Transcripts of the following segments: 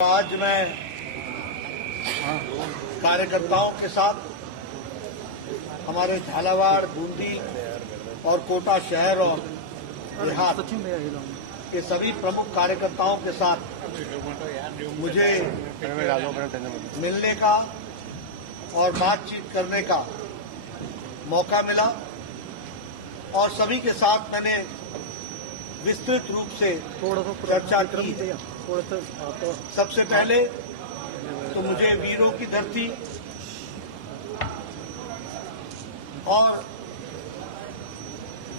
आज मैं कार्यकर्ताओं के साथ हमारे झालावाड़, बूंदी और कोटा शहर और देहात के सभी प्रमुख कार्यकर्ताओं के साथ मुझे मिलने का और बातचीत करने का मौका मिला और सभी के साथ मैंने विस्तृत रूप से चर्चा की। सबसे पहले तो मुझे वीरों की धरती और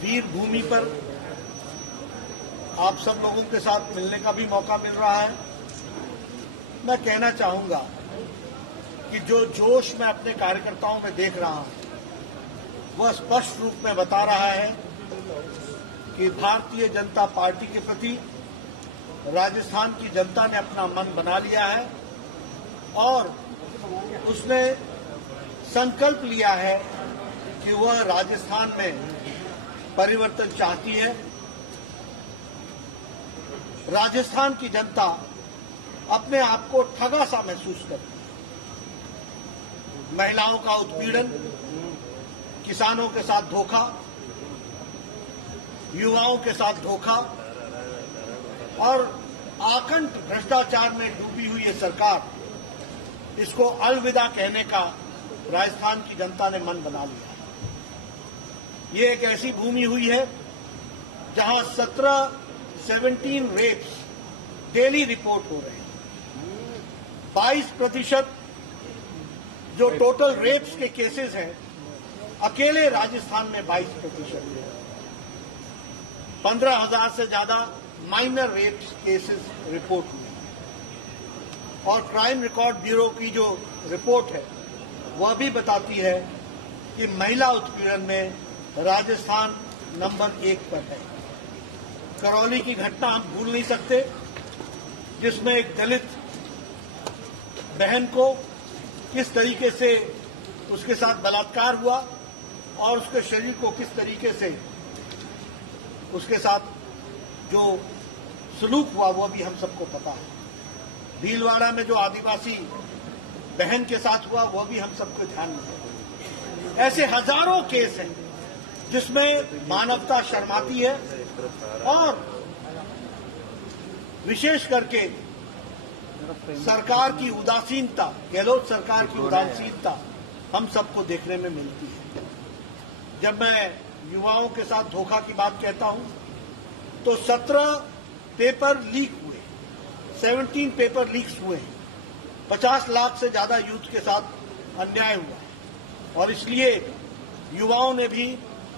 वीर भूमि पर आप सब लोगों के साथ मिलने का भी मौका मिल रहा है। मैं कहना चाहूंगा कि जो जोश मैं अपने कार्यकर्ताओं में देख रहा हूं वह स्पष्ट रूप में बता रहा है कि भारतीय जनता पार्टी के प्रति राजस्थान की जनता ने अपना मन बना लिया है और उसने संकल्प लिया है कि वह राजस्थान में परिवर्तन चाहती है। राजस्थान की जनता अपने आप को ठगा सा महसूस करती है। महिलाओं का उत्पीड़न, किसानों के साथ धोखा, युवाओं के साथ धोखा और आकंठ भ्रष्टाचार में डूबी हुई ये सरकार, इसको अलविदा कहने का राजस्थान की जनता ने मन बना लिया है। ये एक ऐसी भूमि हुई है जहां 17 रेप्स डेली रिपोर्ट हो रहे हैं। 22% जो टोटल रेप्स के केसेस हैं अकेले राजस्थान में 22% है। 15,000 से ज्यादा माइनर रेप्स केसेस रिपोर्ट हुए और क्राइम रिकॉर्ड ब्यूरो की जो रिपोर्ट है वह भी बताती है कि महिला उत्पीड़न में राजस्थान नंबर 1 पर है। करौली की घटना हम भूल नहीं सकते, जिसमें एक दलित बहन को किस तरीके से उसके साथ बलात्कार हुआ और उसके शरीर को किस तरीके से उसके साथ जो सलूक हुआ वो भी हम सबको पता है। भीलवाड़ा में जो आदिवासी बहन के साथ हुआ वह भी हम सबको ध्यान में है। ऐसे हजारों केस हैं जिसमें मानवता शर्माती है और विशेष करके सरकार की उदासीनता, गहलोत सरकार की उदासीनता हम सबको देखने में मिलती है। जब मैं युवाओं के साथ धोखा की बात कहता हूं तो 17 पेपर लीक हुए, 17 पेपर लीक्स हुए हैं। 50 लाख से ज्यादा यूथ के साथ अन्याय हुआ है और इसलिए युवाओं ने भी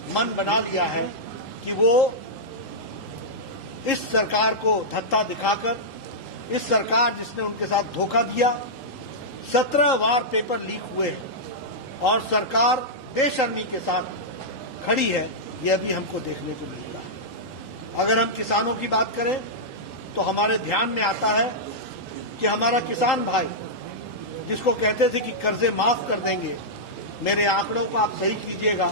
मन बना लिया है कि वो इस सरकार को धत्ता दिखाकर, इस सरकार जिसने उनके साथ धोखा दिया, 17 बार पेपर लीक हुए हैं और सरकार बेशर्मी के साथ खड़ी है, यह भी हमको देखने को मिल रहा है। अगर हम किसानों की बात करें तो हमारे ध्यान में आता है कि हमारा किसान भाई जिसको कहते थे कि कर्जे माफ कर देंगे, मेरे आंकड़ों को आप सही कीजिएगा,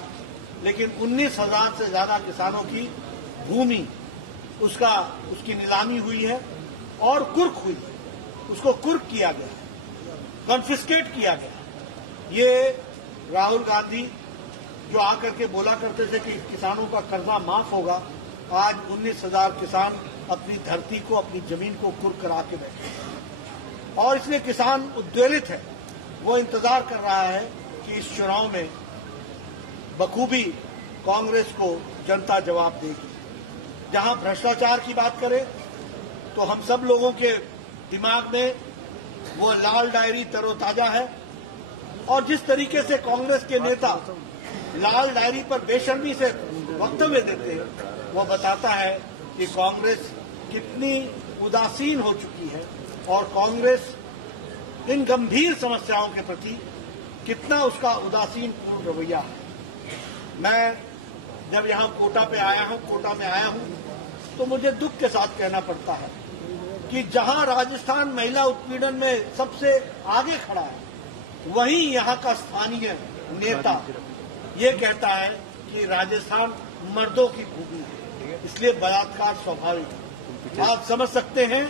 लेकिन 19,000 से ज्यादा किसानों की भूमि उसकी नीलामी हुई है और कुर्क हुई, उसको कुर्क किया गया, कॉन्फिस्केट किया गया। ये राहुल गांधी जो आकर के बोला करते थे कि किसानों का कर्जा माफ होगा, आज 19,000 किसान अपनी धरती को, अपनी जमीन को कुर्क करा के बैठे और इसलिए किसान उद्वेलित है। वो इंतजार कर रहा है कि इस चुनाव में बखूबी कांग्रेस को जनता जवाब देगी। जहां भ्रष्टाचार की बात करें तो हम सब लोगों के दिमाग में वो लाल डायरी तरोताजा है और जिस तरीके से कांग्रेस के नेता लाल डायरी पर बेशर्मी से वक्तव्य देते हैं वो बताता है कि कांग्रेस कितनी उदासीन हो चुकी है और कांग्रेस इन गंभीर समस्याओं के प्रति कितना उसका उदासीन पूर्ण रवैया है। मैं जब यहां कोटा में आया हूं तो मुझे दुख के साथ कहना पड़ता है कि जहां राजस्थान महिला उत्पीड़न में सबसे आगे खड़ा है, वहीं यहां का स्थानीय नेता ये कहता है कि राजस्थान मर्दों की भूमि है, इसलिए बलात्कार स्वाभाविक है। आप समझ सकते हैं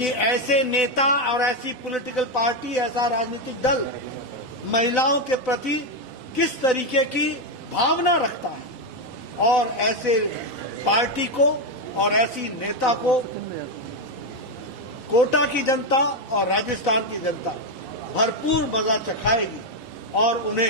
कि ऐसे नेता और ऐसी पॉलिटिकल पार्टी, ऐसा राजनीतिक दल महिलाओं के प्रति किस तरीके की भावना रखता है और ऐसे पार्टी को और ऐसी नेता को कोटा की जनता और राजस्थान की जनता भरपूर मजा चखाएगी और उन्हें